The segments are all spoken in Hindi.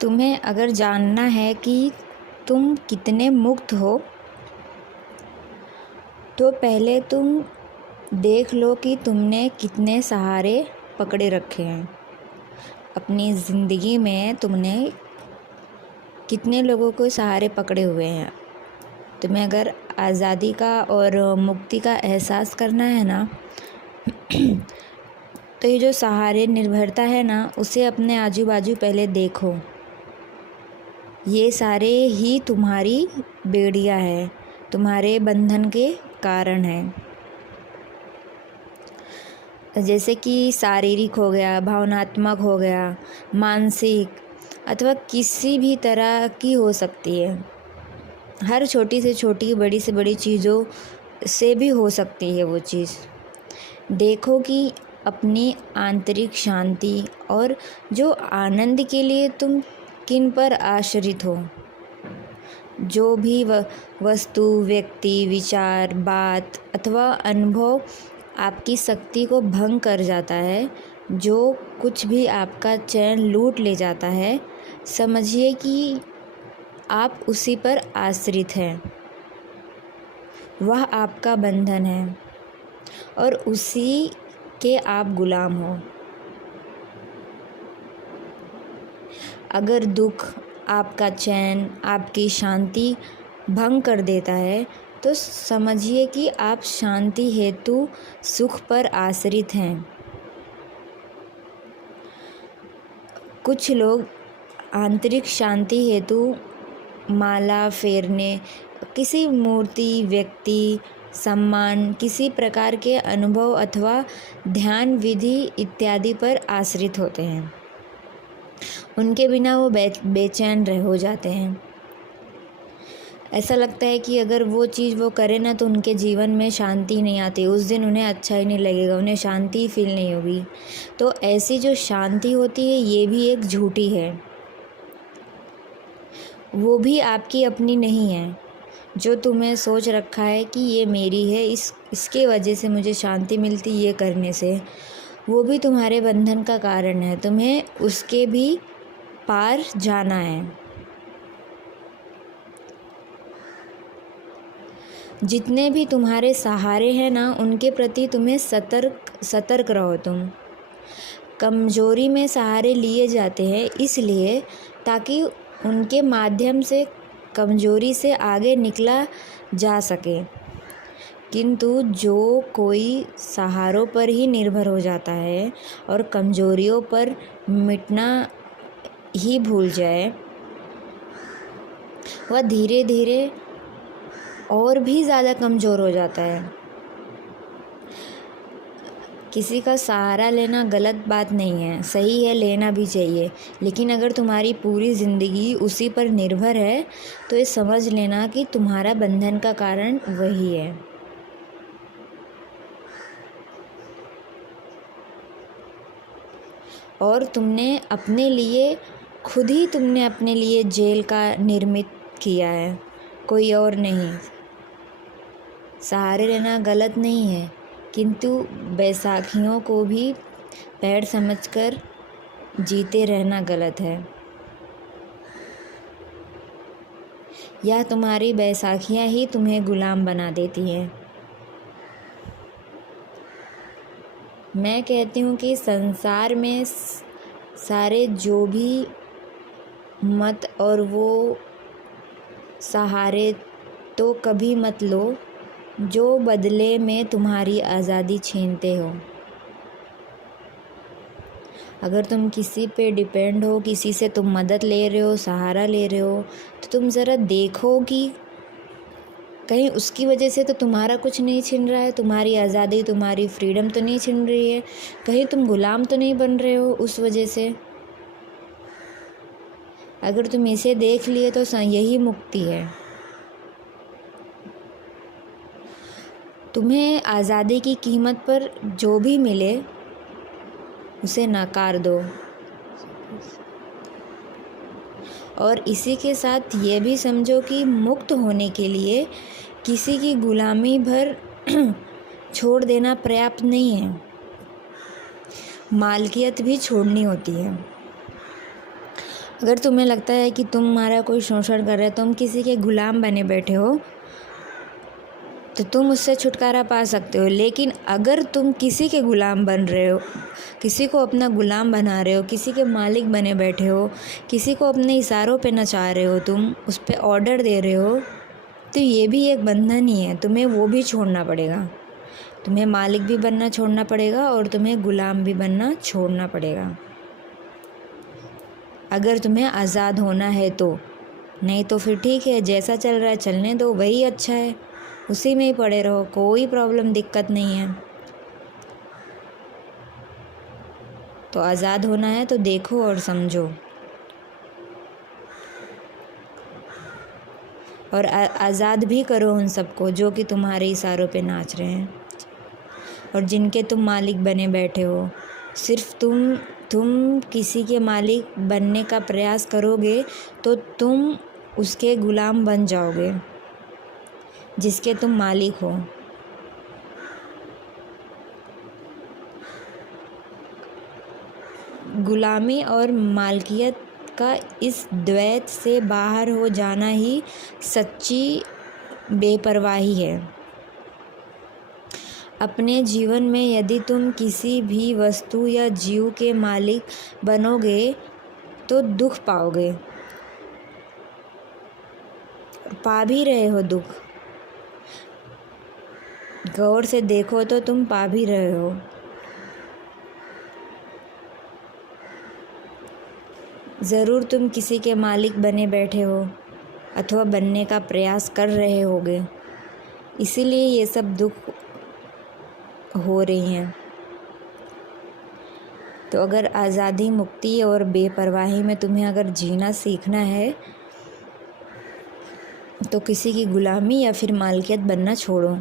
तुम्हें अगर जानना है कि तुम कितने मुक्त हो, तो पहले तुम देख लो कि तुमने कितने सहारे पकड़े रखे हैं। अपनी ज़िंदगी में तुमने कितने लोगों को सहारे पकड़े हुए हैं। तुम्हें अगर आज़ादी का और मुक्ति का एहसास करना है ना, तो ये जो सहारे निर्भरता है ना, उसे अपने आजू बाजू पहले देखो। ये सारे ही तुम्हारी बेड़ियाँ हैं, तुम्हारे बंधन के कारण हैं। जैसे कि शारीरिक हो गया, भावनात्मक हो गया, मानसिक अथवा किसी भी तरह की हो सकती है। हर छोटी से छोटी, बड़ी से बड़ी चीज़ों से भी हो सकती है वो चीज़। देखो कि अपनी आंतरिक शांति और जो आनंद के लिए तुम किन पर आश्रित हो। जो भी वस्तु, व्यक्ति, विचार, बात अथवा अनुभव आपकी शक्ति को भंग कर जाता है, जो कुछ भी आपका चैन लूट ले जाता है, समझिए कि आप उसी पर आश्रित हैं। वह आपका बंधन है और उसी के आप गुलाम हो। अगर दुख आपका चैन, आपकी शांति भंग कर देता है, तो समझिए कि आप शांति हेतु सुख पर आश्रित हैं। कुछ लोग आंतरिक शांति हेतु माला फेरने, किसी मूर्ति, व्यक्ति, सम्मान, किसी प्रकार के अनुभव अथवा ध्यान विधि इत्यादि पर आश्रित होते हैं। उनके बिना वो बेचैन हो जाते हैं। ऐसा लगता है कि अगर वो चीज़ वो करें ना, तो उनके जीवन में शांति नहीं आती। उस दिन उन्हें अच्छा ही नहीं लगेगा, उन्हें शांति फील नहीं होगी। तो ऐसी जो शांति होती है, ये भी एक झूठी है। वो भी आपकी अपनी नहीं है। जो तुम्हें सोच रखा है कि ये मेरी है, इसके वजह से मुझे शांति मिलती ये करने से, वो भी तुम्हारे बंधन का कारण है। तुम्हें उसके भी पार जाना है। जितने भी तुम्हारे सहारे हैं ना, उनके प्रति तुम्हें सतर्क रहो। तुम कमजोरी में सहारे लिए जाते हैं, इसलिए ताकि उनके माध्यम से कमजोरी से आगे निकला जा सके। किंतु जो कोई सहारों पर ही निर्भर हो जाता है और कमजोरियों पर मिटना ही भूल जाए, वह धीरे धीरे और भी ज़्यादा कमज़ोर हो जाता है। किसी का सहारा लेना गलत बात नहीं है, सही है, लेना भी चाहिए। लेकिन अगर तुम्हारी पूरी ज़िंदगी उसी पर निर्भर है, तो ये समझ लेना कि तुम्हारा बंधन का कारण वही है। और तुमने अपने लिए, खुद ही तुमने अपने लिए जेल का निर्मित किया है, कोई और नहीं। सहारे लेना गलत नहीं है, किंतु बैसाखियों को भी पेड़ समझकर जीते रहना गलत है। यह तुम्हारी बैसाखियाँ ही तुम्हें गुलाम बना देती हैं। मैं कहती हूँ कि संसार में सारे जो भी मत और वो सहारे तो कभी मत लो जो बदले में तुम्हारी आज़ादी छीनते हो। अगर तुम किसी पे डिपेंड हो, किसी से तुम मदद ले रहे हो, सहारा ले रहे हो, तो तुम ज़रा देखो कि कहीं उसकी वजह से तो तुम्हारा कुछ नहीं छिन रहा है, तुम्हारी आज़ादी, तुम्हारी फ्रीडम तो नहीं छिन रही है, कहीं तुम गुलाम तो नहीं बन रहे हो उस वजह से। अगर तुम इसे देख लिए तो यही मुक्ति है। तुम्हें आज़ादी की कीमत पर जो भी मिले उसे नकार दो। और इसी के साथ ये भी समझो कि मुक्त होने के लिए किसी की गुलामी भर छोड़ देना पर्याप्त नहीं है, मालकियत भी छोड़नी होती है। अगर तुम्हें लगता है कि तुम्हारा कोई शोषण कर रहा है, तुम किसी के गुलाम बने बैठे हो, तो तुम उससे छुटकारा पा सकते हो। लेकिन अगर तुम किसी के गुलाम बन रहे हो, किसी को अपना गुलाम बना रहे हो, किसी के मालिक बने बैठे हो, किसी को अपने इशारों पे नचा रहे हो, तुम उस पर ऑर्डर दे रहे हो, तो ये भी एक बंधन ही है। तुम्हें वो भी छोड़ना पड़ेगा। तुम्हें मालिक भी बनना छोड़ना पड़ेगा और तुम्हें गुलाम भी बनना छोड़ना पड़ेगा, अगर तुम्हें आज़ाद होना है तो। नहीं तो फिर ठीक है, जैसा चल रहा है चलने दो, वही अच्छा है, उसी में ही पड़े रहो, कोई प्रॉब्लम दिक्कत नहीं है। तो आज़ाद होना है तो देखो और समझो, और आज़ाद भी करो उन सबको जो कि तुम्हारे इशारों पे नाच रहे हैं और जिनके तुम मालिक बने बैठे हो। सिर्फ तुम किसी के मालिक बनने का प्रयास करोगे तो तुम उसके गुलाम बन जाओगे जिसके तुम मालिक हो। गुलामी और मालकियत का इस द्वैत से बाहर हो जाना ही सच्ची बेपरवाही है। अपने जीवन में यदि तुम किसी भी वस्तु या जीव के मालिक बनोगे तो दुख पाओगे, पा भी रहे हो दुख। गौर से देखो तो तुम पा भी रहे हो। ज़रूर तुम किसी के मालिक बने बैठे हो अथवा बनने का प्रयास कर रहे होगे, इसीलिए ये सब दुख हो रही हैं। तो अगर आज़ादी, मुक्ति और बेपरवाही में तुम्हें अगर जीना सीखना है तो किसी की गुलामी या फिर मालकियत बनना छोड़ो,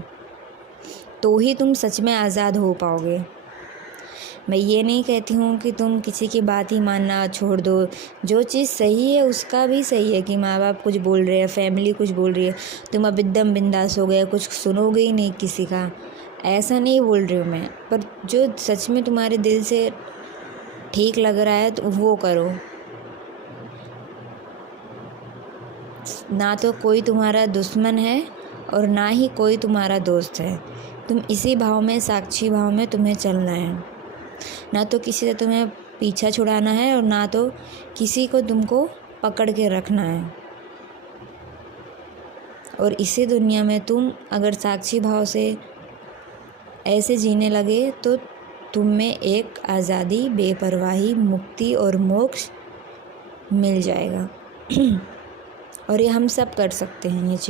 तो ही तुम सच में आज़ाद हो पाओगे। मैं ये नहीं कहती हूँ कि तुम किसी की बात ही मानना छोड़ दो। जो चीज़ सही है उसका भी सही है कि माँ बाप कुछ बोल रहे हैं, फैमिली कुछ बोल रही है, तुम अब एकदम बिंदास हो गए, कुछ सुनोगे ही नहीं किसी का, ऐसा नहीं बोल रही हूँ मैं। पर जो सच में तुम्हारे दिल से ठीक लग रहा है तो वो करो। ना तो कोई तुम्हारा दुश्मन है और ना ही कोई तुम्हारा दोस्त है। तुम इसी भाव में, साक्षी भाव में तुम्हें चलना है। ना तो किसी से तुम्हें पीछा छुड़ाना है और ना तो किसी को तुमको पकड़ के रखना है। और इसी दुनिया में तुम अगर साक्षी भाव से ऐसे जीने लगे तो तुम में एक आज़ादी, बेपरवाही, मुक्ति और मोक्ष मिल जाएगा। और ये हम सब कर सकते हैं ये चीज़।